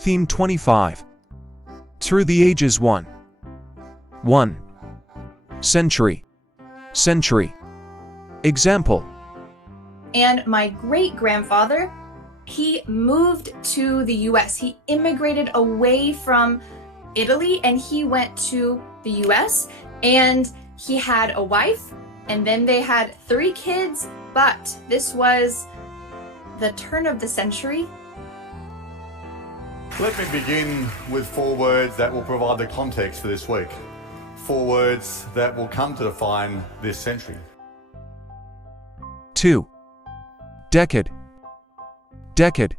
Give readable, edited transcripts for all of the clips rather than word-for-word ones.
Theme 25. Through the Ages 1. 1. Century. Century. Example. And my great-grandfather, he moved to the US. He immigrated away from Italy and he went to the US and he had a wife and then they had 3 kids, but this was the turn of the century. Let me begin with 4 words that will provide the context for this week. 4 words that will come to define this century. 2. Decade. Decade.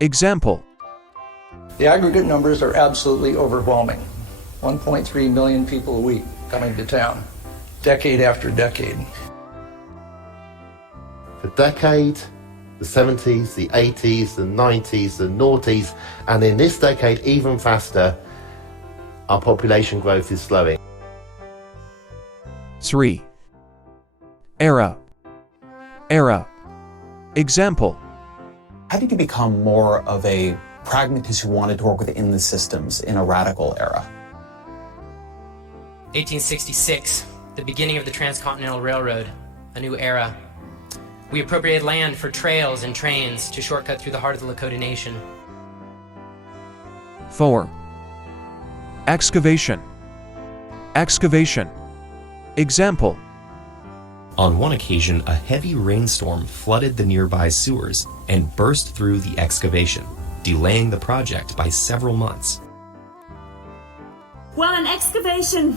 Example. The aggregate numbers are absolutely overwhelming. 1.3 million people a week coming to town, decade after decade. The decade, the 70s, the 80s, the 90s, the noughties, and in this decade even faster, our population growth is slowing. 3. Era. Era. Example. How did you become more of a pragmatist who wanted to work within the systems in a radical era? 1866, the beginning of the Transcontinental Railroad, a new era. We appropriated land for trails and trains to shortcut through the heart of the Lakota Nation. 4. Excavation. Excavation. Example. On one occasion, a heavy rainstorm flooded the nearby sewers and burst through the excavation, delaying the project by several months. Well, an excavation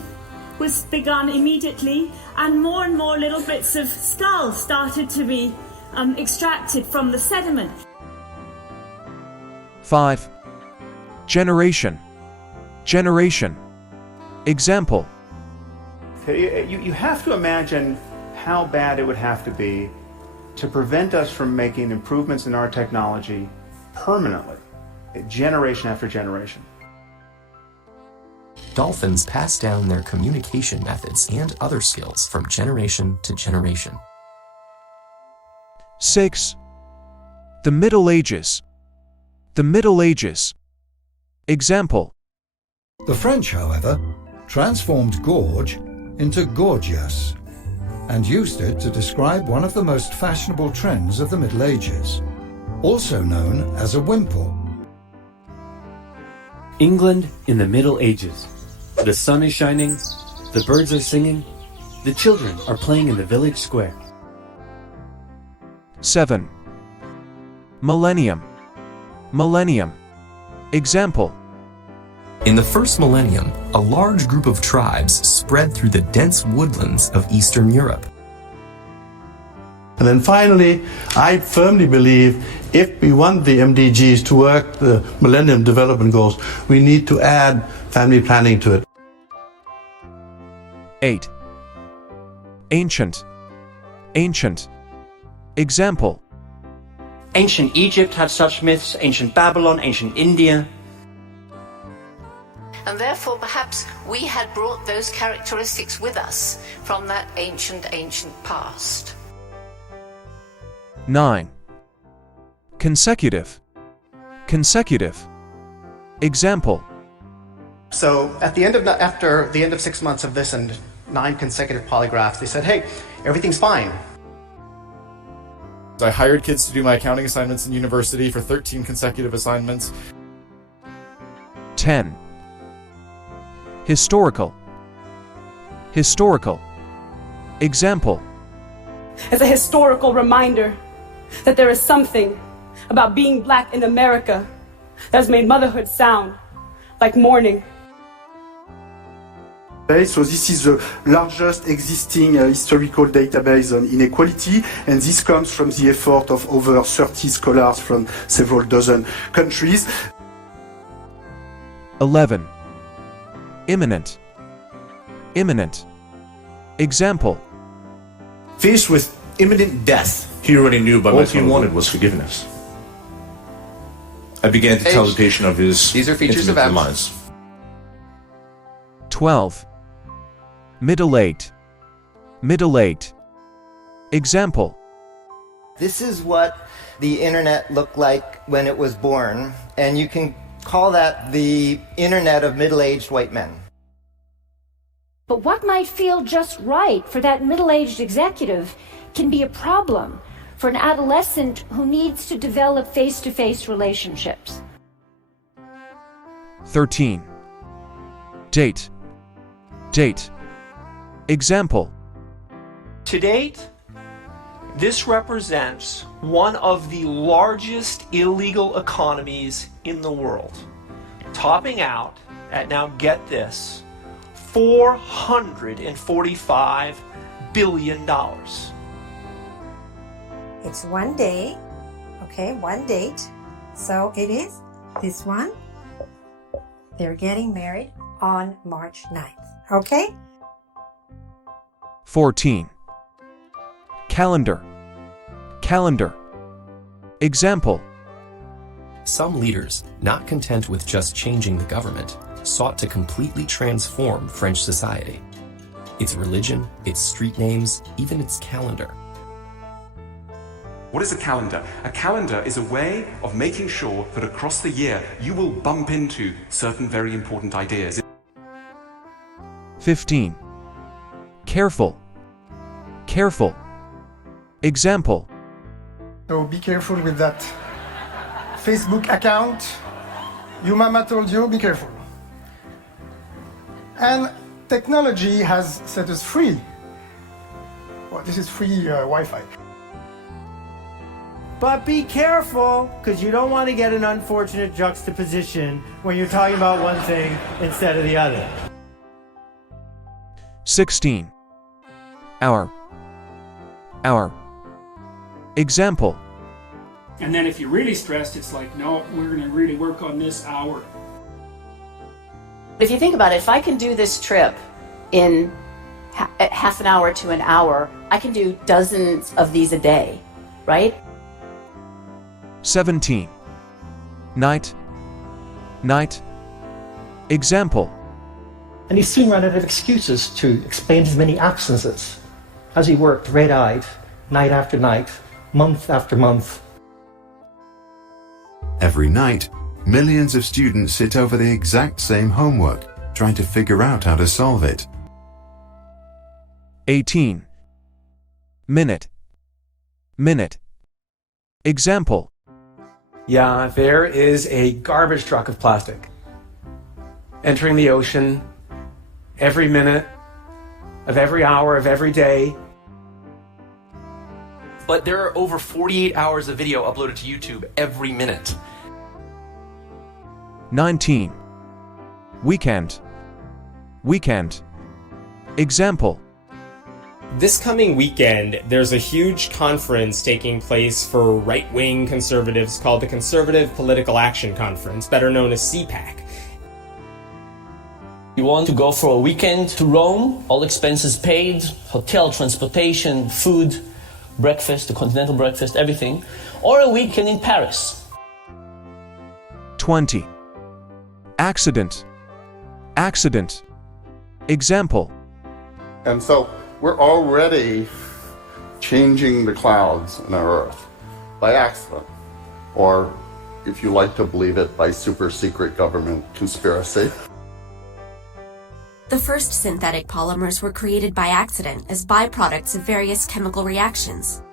was begun immediately, and more little bits of skull started to be extracted from the sediment. 5. Generation. Generation. Example. You have to imagine how bad it would have to be to prevent us from making improvements in our technology permanently, generation after generation. Dolphins pass down their communication methods and other skills from generation to generation. 6. The Middle Ages. The Middle Ages. Example. The French, however, transformed gorge into gorgeous and used it to describe one of the most fashionable trends of the Middle Ages, also known as a wimple. England in the Middle Ages. The sun is shining, the birds are singing, the children are playing in the village square. 7. Millennium. Millennium. Example. In the first millennium, a large group of tribes spread through the dense woodlands of Eastern Europe. And then finally, I firmly believe if we want the MDGs to work, the Millennium Development Goals, we need to add family planning to it. 8. Ancient. Ancient. Example. Ancient Egypt had such myths, ancient Babylon, ancient India. And therefore perhaps we had brought those characteristics with us from that ancient past. 9. Consecutive. Consecutive. Example. So after the end of 6 months of this and 9 consecutive polygraphs, they said, hey, everything's fine. I hired kids to do my accounting assignments in university for 13 consecutive assignments. 10. Historical. Historical. Example. As a historical reminder that there is something about being black in America that has made motherhood sound like mourning. So this is the largest existing historical database on inequality, and this comes from the effort of over 30 scholars from several dozen countries. 11. Imminent. Imminent. Example. Faced with imminent death, he already knew by all he wanted was forgiveness. I began to tell the patient of his These are features of demise. 12. Middle-aged. Middle-aged. Example. This is what the internet looked like when it was born, and you can call that the internet of middle-aged white men. But what might feel just right for that middle-aged executive can be a problem for an adolescent who needs to develop face-to-face relationships. 13. Date. Date. Example. To date, this represents one of the largest illegal economies in the world, topping out at, now get this, $445 billion. It's one day, okay, one date. So it is this one. They're getting married on March 9th, okay? 14. Calendar. Calendar. Example. Some leaders, not content with just changing the government, sought to completely transform French society. Its religion, its street names, even its calendar. What is a calendar? A calendar is a way of making sure that across the year you will bump into certain very important ideas. 15. Careful. Careful. Example. So be careful with that Facebook account. Your mama told you, be careful. And technology has set us free. Well, this is free Wi-Fi. But be careful, because you don't want to get an unfortunate juxtaposition when you're talking about one thing instead of the other. 16. Hour. Hour. Example. And then if you're really stressed, it's like, no, we're going to really work on this hour. If you think about it, if I can do this trip in half an hour to an hour, I can do dozens of these a day, right? 17. Night. Night. Example. And he soon ran out of excuses to explain his many absences as he worked red-eyed, night after night, month after month. Every night, millions of students sit over the exact same homework, trying to figure out how to solve it. 18. Minute. Minute. Example. Yeah, there is a garbage truck of plastic entering the ocean every minute of every hour of every day. But there are over 48 hours of video uploaded to YouTube every minute. 19. Weekend. Weekend. Example. This coming weekend, there's a huge conference taking place for right-wing conservatives called the Conservative Political Action Conference, better known as CPAC. You want to go for a weekend to Rome, all expenses paid, hotel, transportation, food, breakfast, the continental breakfast, everything, or a weekend in Paris. 20. Accident. Accident. Example. And so we're already changing the clouds in our Earth by accident, or if you like to believe it, by super secret government conspiracy. The first synthetic polymers were created by accident as byproducts of various chemical reactions.